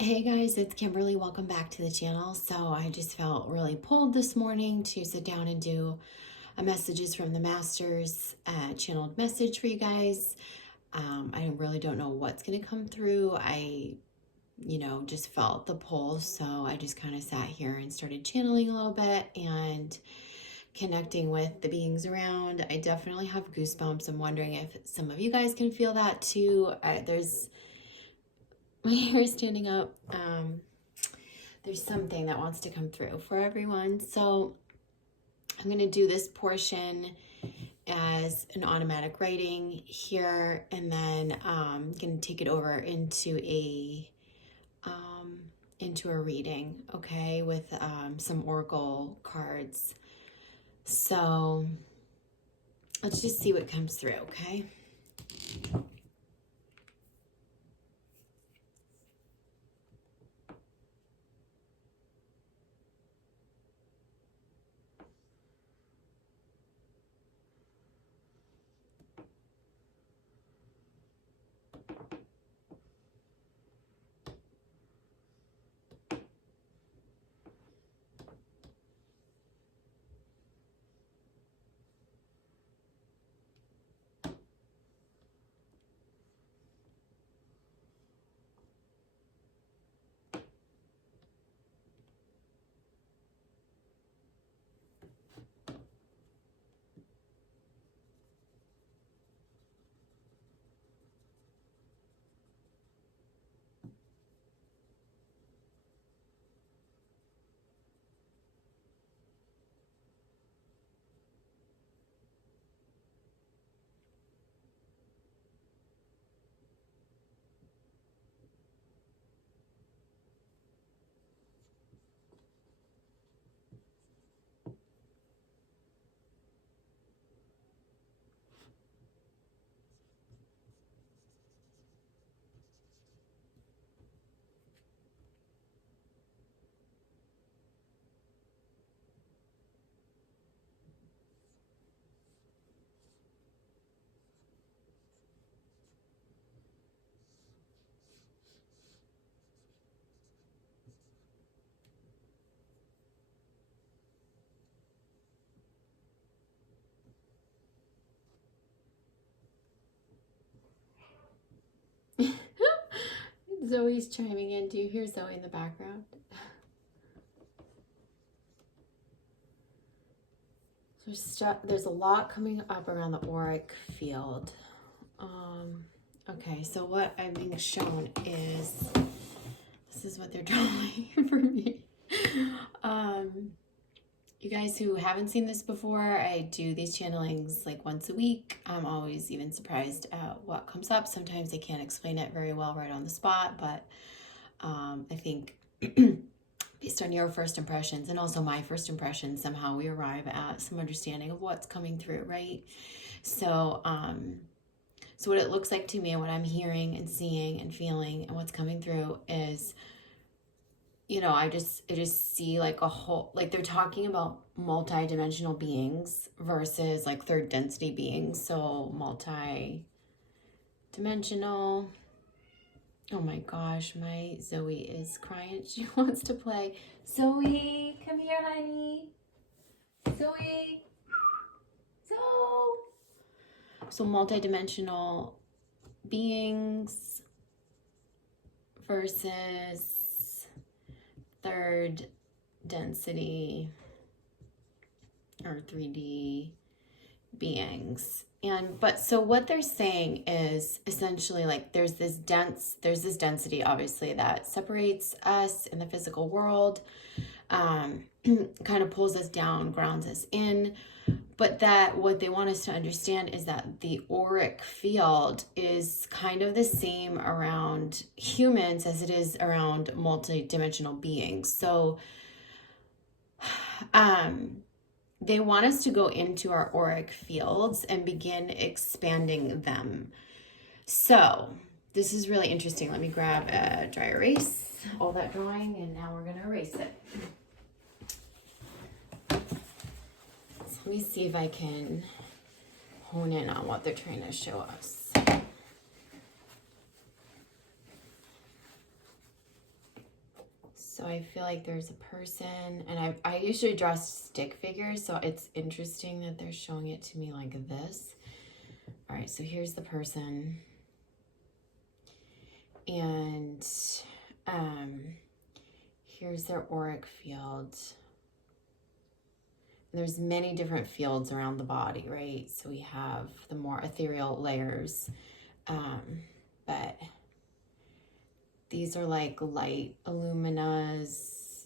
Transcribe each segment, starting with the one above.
Hey guys, it's Kimberly. Welcome back to the channel. So I just felt really pulled this morning to sit down and do a messages from the masters channeled message for you guys. I really don't know what's going to come through. I just felt the pull. So I just kind of sat here and started channeling a little bit and connecting with the beings around. I definitely have goosebumps. I'm wondering if some of you guys can feel that too. There's my hair is standing up. There's something that wants to come through for everyone. So I'm going to do this portion as an automatic writing here, and then I'm going to take it over into a reading, okay, with some oracle cards. So let's just see what comes through, okay? Zoe's chiming in. Do you hear Zoe in the background? There's a lot coming up around the auric field. Okay, so what I'm being shown is, this is what they're drawing for me. You guys who haven't seen this before, I do these channelings like once a week. I'm always even surprised at what comes up. Sometimes I can't explain it very well right on the spot, but I think based on your first impressions and also my first impressions, somehow we arrive at some understanding of what's coming through, right? So, so what it looks like to me and what I'm hearing and seeing and feeling and what's coming through is, I just see like a whole, like they're talking about multi-dimensional beings versus like third density beings. So multi-dimensional. Oh my gosh, my Zoe is crying. She wants to play. Zoe, come here, honey. Zoe. So multi-dimensional beings versus third density or 3D beings. So what they're saying is essentially like there's this density obviously that separates us in the physical world, kind of pulls us down, grounds us in, but that what they want us to understand is that the auric field is kind of the same around humans as it is around multi-dimensional beings. So they want us to go into our auric fields and begin expanding them. So this is really interesting. Let me grab a dry erase, all that drawing, and now we're going to erase it. So let me see if I can hone in on what they're trying to show us. So I feel like there's a person, and I usually draw stick figures, so it's interesting that they're showing it to me like this. All right, so here's the person. And here's their auric field. There's many different fields around the body, right? So we have the more ethereal layers, but these are like light illuminas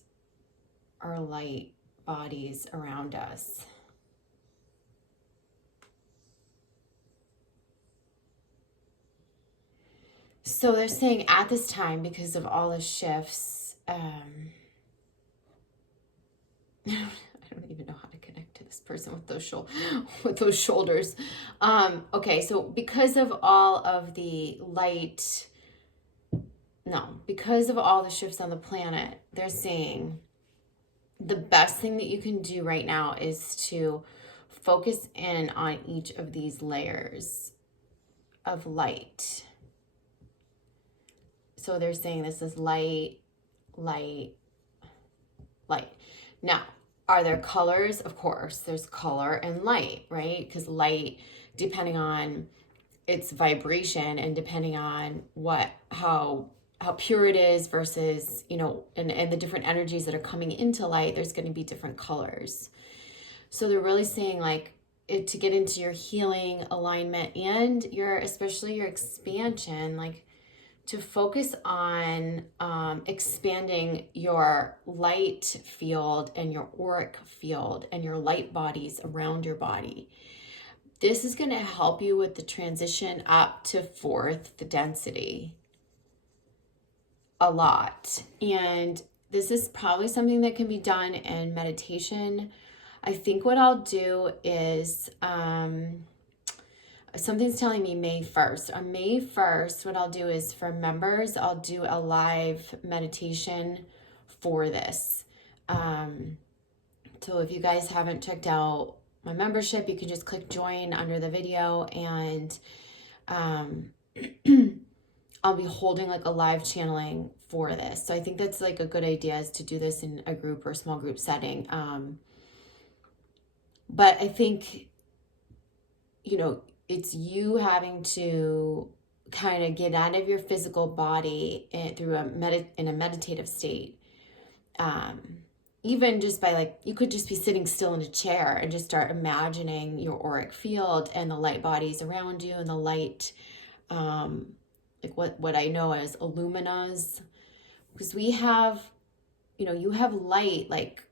or light bodies around us. So they're saying at this time, because of all the shifts, I don't even know how to connect to this person with those shoulders. Okay, so because of all of the light, because of all the shifts on the planet, they're saying the best thing that you can do right now is to focus in on each of these layers of light. So they're saying this is light, light, light. Now, are there colors? Of course, there's color and light, right? Because light, depending on its vibration and depending on how pure it is versus, and the different energies that are coming into light, there's going to be different colors. So they're really saying like to get into your healing alignment and especially your expansion, like to focus on expanding your light field and your auric field and your light bodies around your body. This is going to help you with the transition up to fourth, the density, a lot. And this is probably something that can be done in meditation. I think what I'll do is, something's telling me May 1st. On May 1st, what I'll do is for members, I'll do a live meditation for this. So if you guys haven't checked out my membership, you can just click join under the video, and I'll be holding like a live channeling for this. So I think that's like a good idea, is to do this in a group or a small group setting. But I think, it's you having to kind of get out of your physical body through in a meditative state. Even just by you could just be sitting still in a chair and just start imagining your auric field and the light bodies around you and the light, what I know as illuminas, because we have, you have light like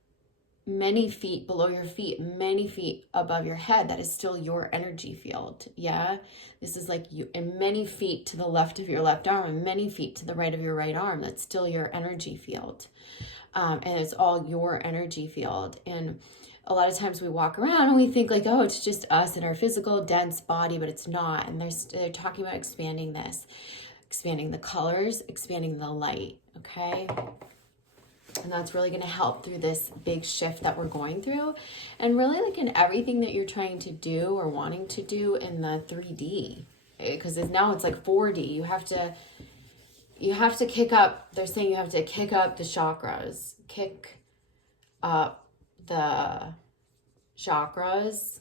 many feet below your feet, many feet above your head. That is still your energy field. Yeah. This is like you, and many feet to the left of your left arm and many feet to the right of your right arm. That's still your energy field. And it's all your energy field. And a lot of times we walk around and we think like, oh, it's just us and our physical dense body, but it's not. And they're talking about expanding this, expanding the colors, expanding the light. Okay. And that's really going to help through this big shift that we're going through, and really like in everything that you're trying to do or wanting to do in the 3D, because now it's like 4D. You have to kick up. They're saying you have to kick up the chakras, kick up the chakras.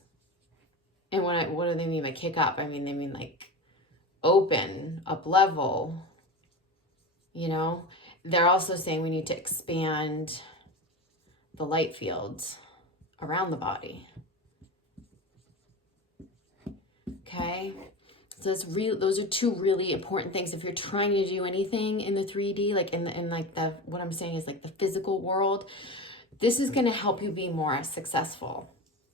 And what do they mean by kick up? I mean, they mean like open, up level, They're also saying we need to expand the light fields around the body. Okay? So those are two really important things. If you're trying to do anything in the 3D, like what I'm saying is like the physical world, this is going to help you be more successful.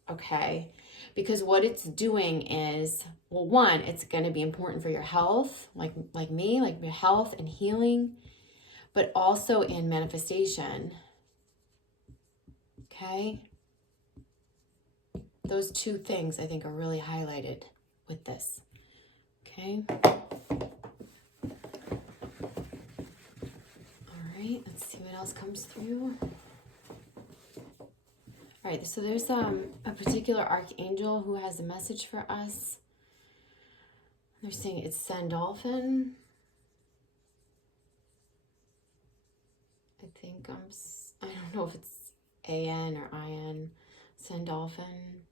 Okay? Because what it's doing is, well, one, it's going to be important for your health, like me, like your health and healing, but also in manifestation. Okay? Those two things I think are really highlighted with this. Okay? All right, let's see what else comes through. All right, so there's a particular archangel who has a message for us. They're saying it's Sandalphon. think I don't know if it's A-N or I-N, Sandalphon.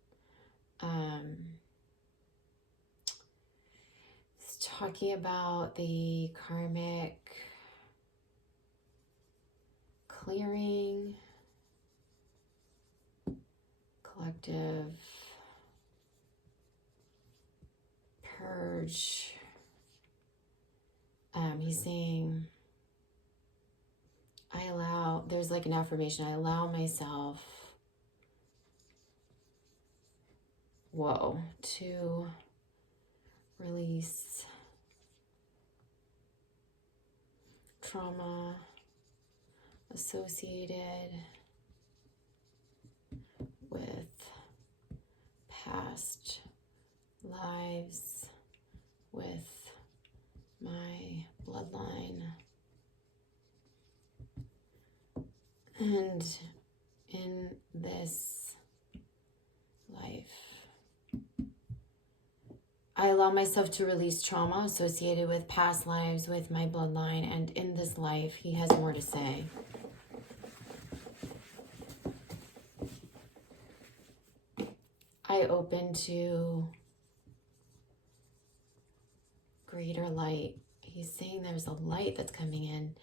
It's talking about the karmic clearing, collective purge. He's saying, there's like an affirmation, I allow myself, to release trauma associated with past lives, with my bloodline, and in this life. I allow myself to release trauma associated with past lives, with my bloodline, and in this life. He has more to say. I open to greater light. He's saying there's a light that's coming in.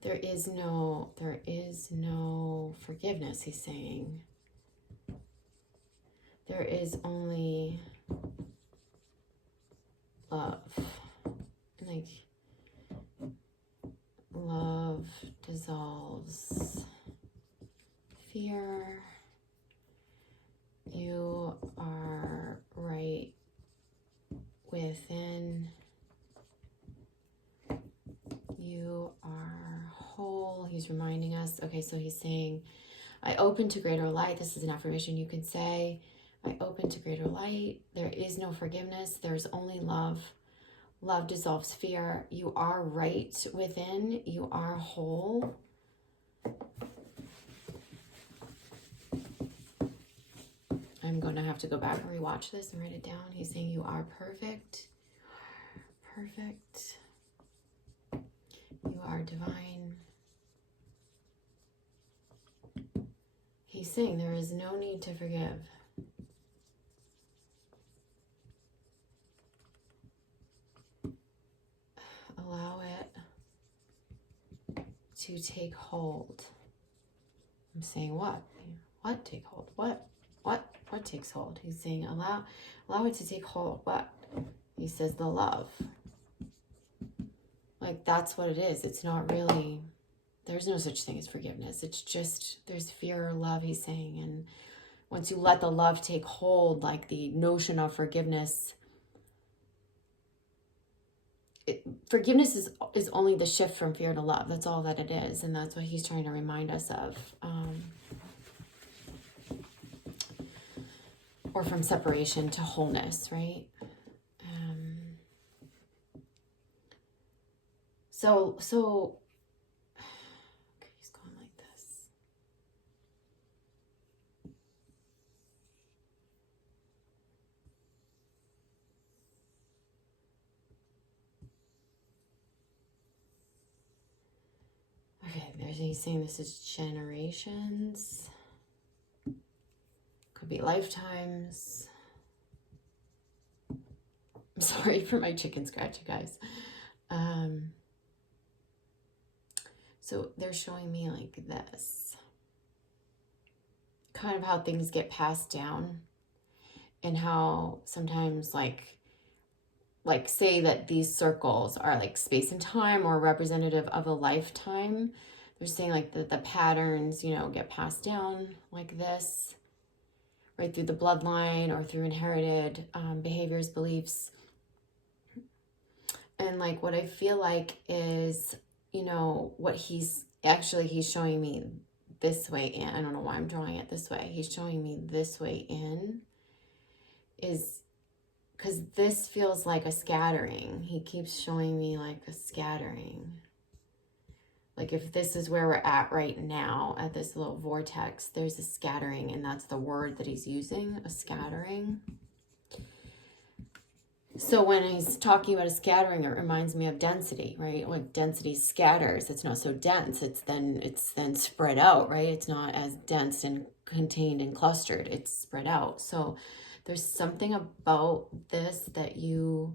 There is no forgiveness, he's saying. There is only love. Like, love dissolves fear. You are right within. You are whole. He's reminding us. Okay, so he's saying, I open to greater light. This is an affirmation you can say. I open to greater light. There is no forgiveness. There's only love. Love dissolves fear. You are right within. You are whole. I'm going to have to go back and rewatch this and write it down. He's saying you are perfect. Perfect. You are divine. He's saying there is no need to forgive. Allow it to take hold. I'm saying what? What take hold? What takes hold? He's saying allow it to take hold. What? He says the love. Like, that's what it is. It's not really, there's no such thing as forgiveness. It's just, there's fear or love, he's saying. And once you let the love take hold, like the notion of forgiveness, forgiveness is only the shift from fear to love. That's all that it is. And that's what he's trying to remind us of. Or from separation to wholeness, right? So okay, he's going like this. Okay, he's saying this is generations. Could be lifetimes. I'm sorry for my chicken scratch, you guys. So they're showing me like this. Kind of how things get passed down. And how sometimes like say that these circles are like space and time or representative of a lifetime. They're saying like the patterns, get passed down like this. Right through the bloodline or through inherited behaviors, beliefs. And like what I feel like is, what he's showing me this way in. I don't know why I'm drawing it this way. He's showing me this way in is because this feels like a scattering. He keeps showing me like a scattering. Like if this is where we're at right now, at this little vortex, there's a scattering, and that's the word that he's using, a scattering. So when he's talking about a scattering, it reminds me of density, right? Like density scatters. It's not so dense. It's then spread out, right? It's not as dense and contained and clustered. It's spread out. So there's something about this that you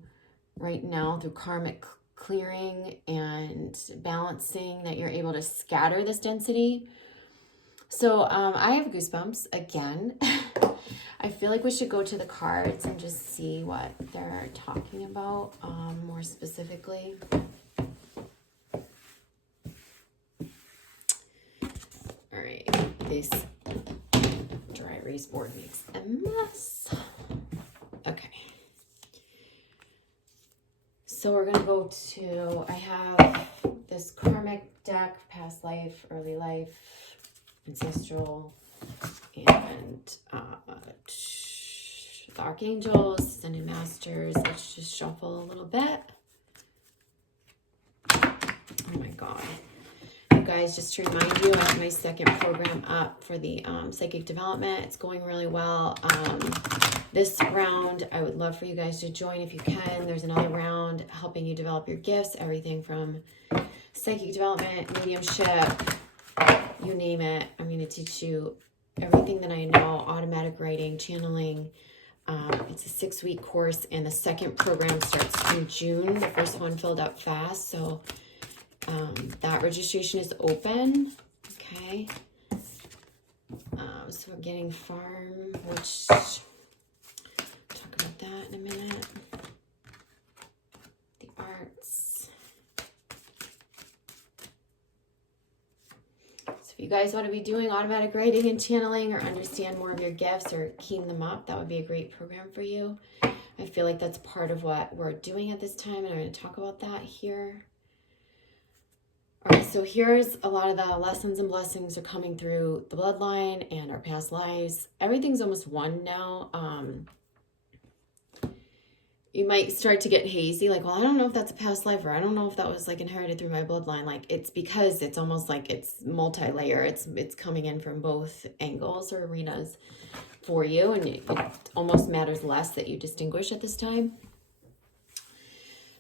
right now through karmic clearing and balancing that you're able to scatter this density. So I have goosebumps again. I feel like we should go to the cards and just see what they're talking about more specifically. All right, this dry erase board makes a mess. Okay. So we're going to go to, I have this karmic deck, past life, early life, ancestral, and the archangels, ascended masters. Let's just shuffle a little bit. Oh my God. You guys, just to remind you, I have my second program up for the psychic development. It's going really well. This round, I would love for you guys to join if you can. There's another round helping you develop your gifts, everything from psychic development, mediumship, you name it. I'm going to teach you everything that I know, automatic writing, channeling. It's a 6-week course, and the second program starts in June. The first one filled up fast, so that registration is open. Okay. So we're getting farm, which talk about that in a minute. The arts. So if you guys want to be doing automatic writing and channeling or understand more of your gifts or keying them up, that would be a great program for you. I feel like that's part of what we're doing at this time, and I'm going to talk about that here. All right, so here's a lot of the lessons and blessings are coming through the bloodline and our past lives. Everything's almost one now. You might start to get hazy, like, well, I don't know if that's a past life, or I don't know if that was like inherited through my bloodline. Like, it's because it's almost like it's multi-layer. It's coming in from both angles or arenas for you, and it almost matters less that you distinguish at this time.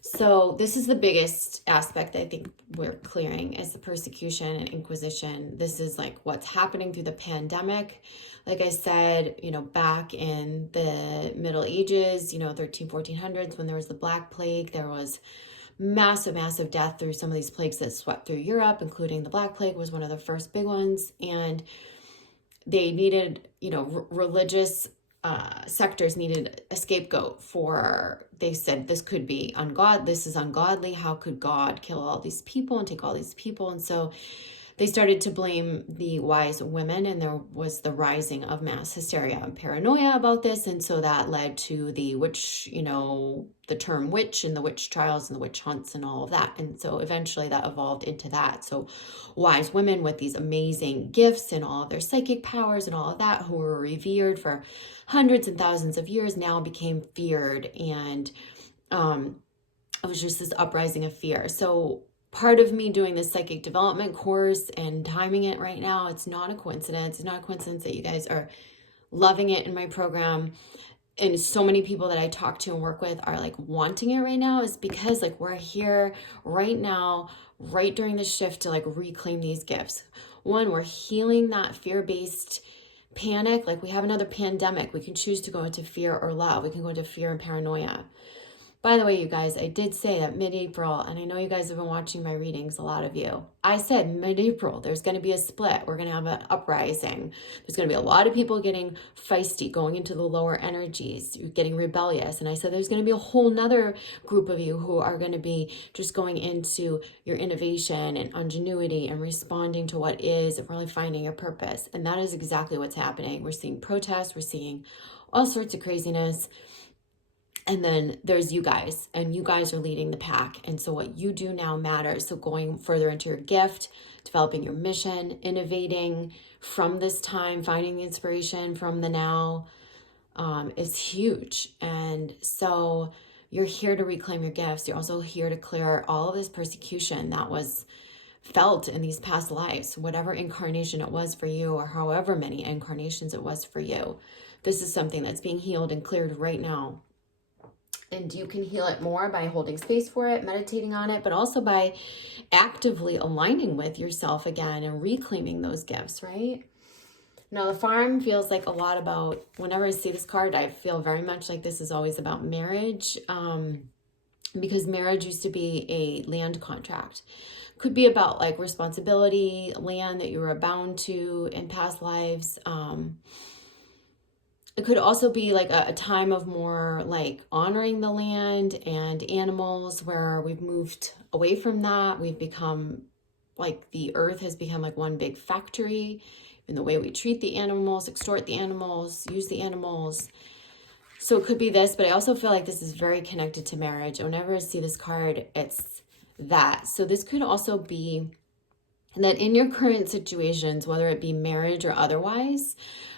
So this is the biggest aspect I think we're clearing is the persecution and inquisition. This is like what's happening through the pandemic. Like I said, back in the Middle Ages, 1400s, when there was the Black Plague, there was massive, massive death through some of these plagues that swept through Europe, including the Black Plague was one of the first big ones. And they needed, religious sectors needed a scapegoat for, they said this could be this is ungodly. How could God kill all these people and take all these people? And so they started to blame the wise women, and there was the rising of mass hysteria and paranoia about this. And so that led to the witch, the term witch and the witch trials and the witch hunts and all of that. And so eventually that evolved into that. So wise women with these amazing gifts and all of their psychic powers and all of that, who were revered for hundreds and thousands of years, now became feared. And it was just this uprising of fear. So part of me doing this psychic development course and timing it right now, it's not a coincidence. It's not a coincidence that you guys are loving it in my program. And so many people that I talk to and work with are like wanting it right now, is because like we're here right now, right during the shift to like reclaim these gifts. One, we're healing that fear-based panic. Like we have another pandemic. We can choose to go into fear or love. We can go into fear and paranoia. By the way, you guys, I did say that mid-April, and I know you guys have been watching my readings, a lot of you. I said mid-April, there's going to be a split. We're going to have an uprising. There's going to be a lot of people getting feisty, going into the lower energies, getting rebellious. And I said there's going to be a whole nother group of you who are going to be just going into your innovation and ingenuity and responding to what is and really finding your purpose. And that is exactly what's happening. We're seeing protests. We're seeing all sorts of craziness. And then there's you guys, and you guys are leading the pack. And so what you do now matters. So going further into your gift, developing your mission, innovating from this time, finding the inspiration from the now is huge. And so you're here to reclaim your gifts. You're also here to clear all of this persecution that was felt in these past lives, whatever incarnation it was for you, or however many incarnations it was for you. This is something that's being healed and cleared right now. And you can heal it more by holding space for it, meditating on it, but also by actively aligning with yourself again and reclaiming those gifts, right? Now, the farm feels like a lot about, whenever I see this card, I feel very much like this is always about marriage, because marriage used to be a land contract. Could be about like responsibility, land that you were bound to in past lives. It could also be like a time of more like honoring the land and animals, where we've moved away from that. We've become like, the earth has become like one big factory in the way we treat the animals, extort the animals, use the animals. So it could be this, but I also feel like this is very connected to marriage. Whenever I see this card, it's that. So this could also be that in your current situations, whether it be marriage or otherwise,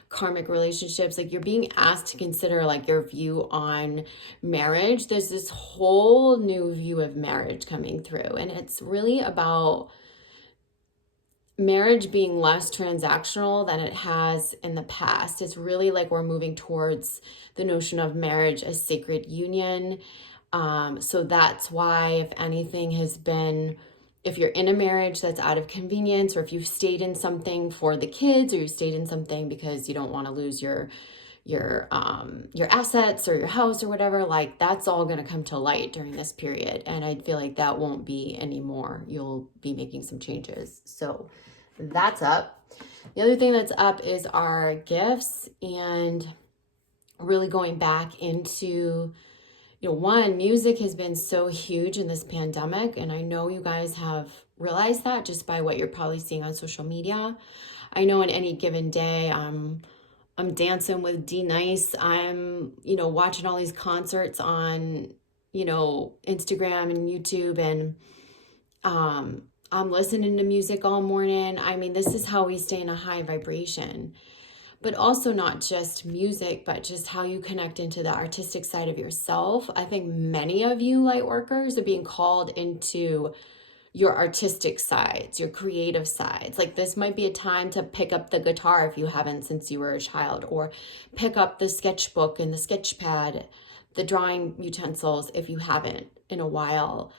karmic relationships, like you're being asked to consider like your view on marriage. There's this whole new view of marriage coming through, and it's really about marriage being less transactional than it has in the past. It's really like we're moving towards the notion of marriage as sacred union. So that's why, if anything has been, if you're in a marriage that's out of convenience, or if you've stayed in something for the kids, or you stayed in something because you don't want to lose your assets or your house or whatever, like that's all going to come to light during this period. And I feel like that won't be anymore. You'll be making some changes. So that's up. The other thing that's up is our gifts, and really going back into, one, music has been so huge in this pandemic, and I know you guys have realized that just by what you're probably seeing on social media. I know in any given day, I'm dancing with D Nice. I'm, watching all these concerts on, Instagram and YouTube, and I'm listening to music all morning. I mean, this is how we stay in a high vibration. But also not just music, but just how you connect into the artistic side of yourself. I think many of you light workers are being called into your artistic sides, your creative sides. Like, this might be a time to pick up the guitar if you haven't since you were a child, or pick up the sketchbook and the sketch pad, the drawing utensils if you haven't in a while.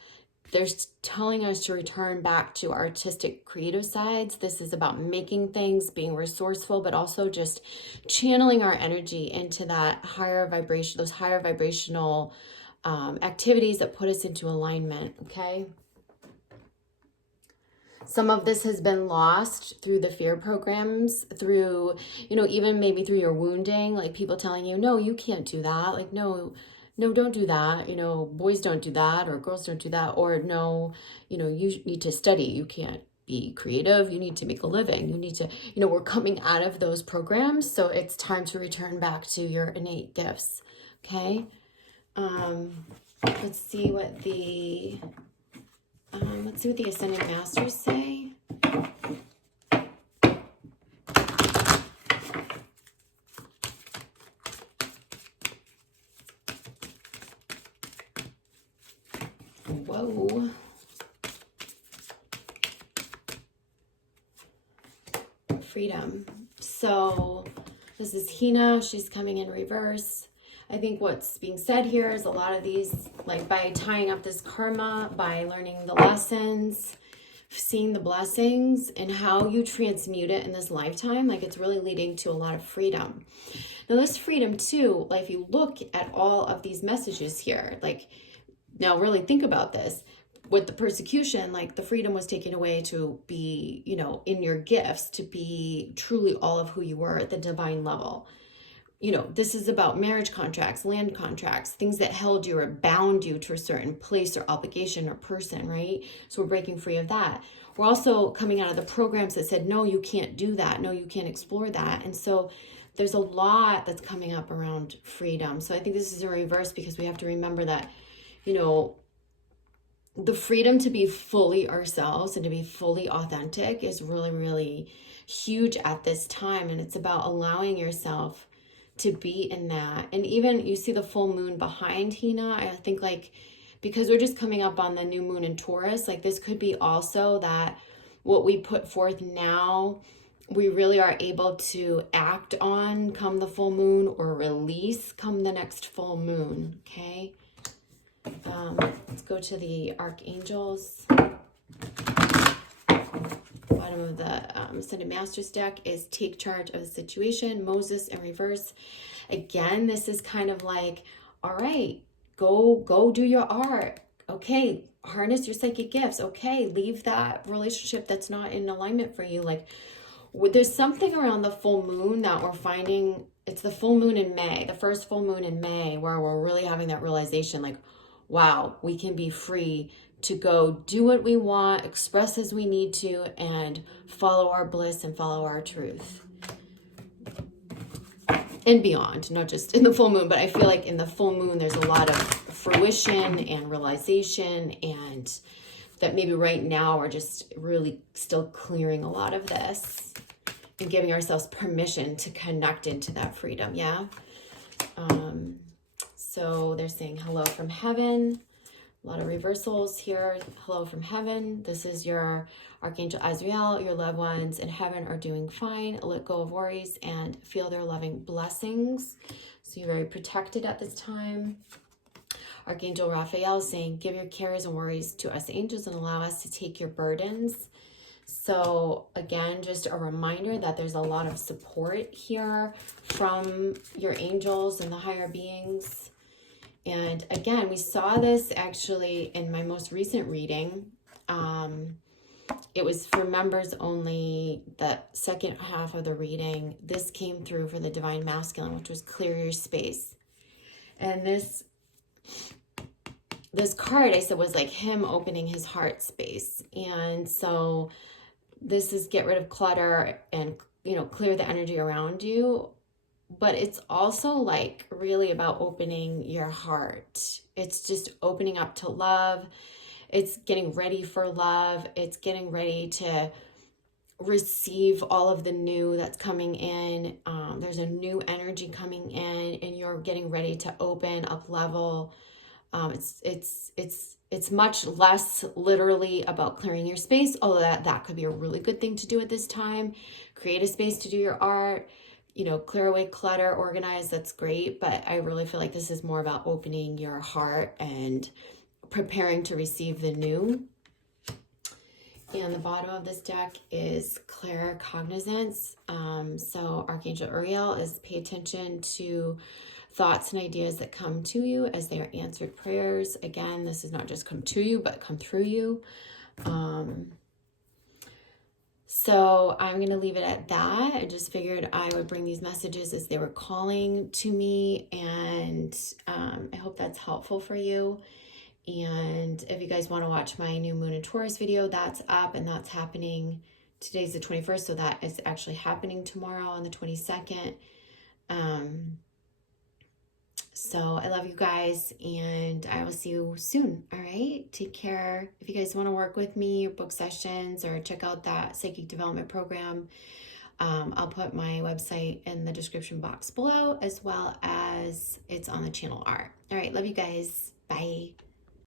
They're telling us to return back to artistic, creative sides. This is about making things, being resourceful, but also just channeling our energy into that higher vibration, those higher vibrational activities that put us into alignment, okay? Some of this has been lost through the fear programs, through, even maybe through your wounding, like people telling you, no, you can't do that. Like, no, don't do that. Boys don't do that, or girls don't do that. Or no, you need to study. You can't be creative. You need to make a living. You need to, we're coming out of those programs. So it's time to return back to your innate gifts. Okay. Let's see what the Ascending Masters say. Whoa. Freedom. So this is Hina. She's coming in reverse. I think what's being said here is a lot of these, like by tying up this karma, by learning the lessons, seeing the blessings, and how you transmute it in this lifetime, like it's really leading to a lot of freedom. Now this freedom too, like if you look at all of these messages here, like now really think about this. With the persecution, like the freedom was taken away to be, in your gifts, to be truly all of who you were at the divine level. This is about marriage contracts, land contracts, things that held you or bound you to a certain place or obligation or person, right? So we're breaking free of that. We're also coming out of the programs that said, no, you can't do that. No, you can't explore that. And so there's a lot that's coming up around freedom. So I think this is a reverse, because we have to remember that, the freedom to be fully ourselves and to be fully authentic is really, really huge at this time. And it's about allowing yourself to be in that. And even you see the full moon behind Hina. I think like, because we're just coming up on the new moon in Taurus, like this could be also that what we put forth now, we really are able to act on come the full moon, or release come the next full moon. Okay. Let's go to the Archangels. Bottom of the Ascended Masters deck is take charge of the situation. Moses in reverse. Again, this is kind of like, all right, go do your art. Okay, harness your psychic gifts. Okay, leave that relationship that's not in alignment for you. Like, there's something around the full moon that we're finding. It's the full moon in May, the first full moon in May, where we're really having that realization, like, wow, we can be free to go do what we want, express as we need to, and follow our bliss and follow our truth. And beyond, not just in the full moon, but I feel like in the full moon, there's a lot of fruition and realization, and that maybe right now we're just really still clearing a lot of this and giving ourselves permission to connect into that freedom. Yeah. So they're saying hello from heaven. A lot of reversals here. Hello from heaven. This is your Archangel Azrael. Your loved ones in heaven are doing fine. Let go of worries and feel their loving blessings. So you're very protected at this time. Archangel Raphael saying, give your cares and worries to us angels and allow us to take your burdens. So again, just a reminder that there's a lot of support here from your angels and the higher beings. And again, we saw this actually in my most recent reading. It was for members only, the second half of the reading. This came through for the Divine Masculine, which was clear your space. And this card, I said, was like him opening his heart space. And so this is get rid of clutter and, clear the energy around you. But it's also like really about opening your heart. It's just opening up to love. It's getting ready for love. It's getting ready to receive all of the new that's coming in. There's a new energy coming in, and you're getting ready to open up level. It's much less literally about clearing your space, although that could be a really good thing to do at this time. Create a space to do your art. Clear away clutter, organize, that's great. But I really feel like this is more about opening your heart and preparing to receive the new. And the bottom of this deck is claircognizance. So Archangel Uriel is pay attention to thoughts and ideas that come to you as they are answered prayers. Again, this is not just come to you, but come through you. So I'm going to leave it at that. I just figured I would bring these messages as they were calling to me, and I hope that's helpful for you. And if you guys want to watch my new Moon and Taurus video, that's up and that's happening. Today's the 21st, so that is actually happening tomorrow on the 22nd. So I love you guys, and I will see you soon. All right, take care. If you guys want to work with me or book sessions or check out that psychic development program, I'll put my website in the description box below, as well as it's on the channel art. All right, love you guys. Bye.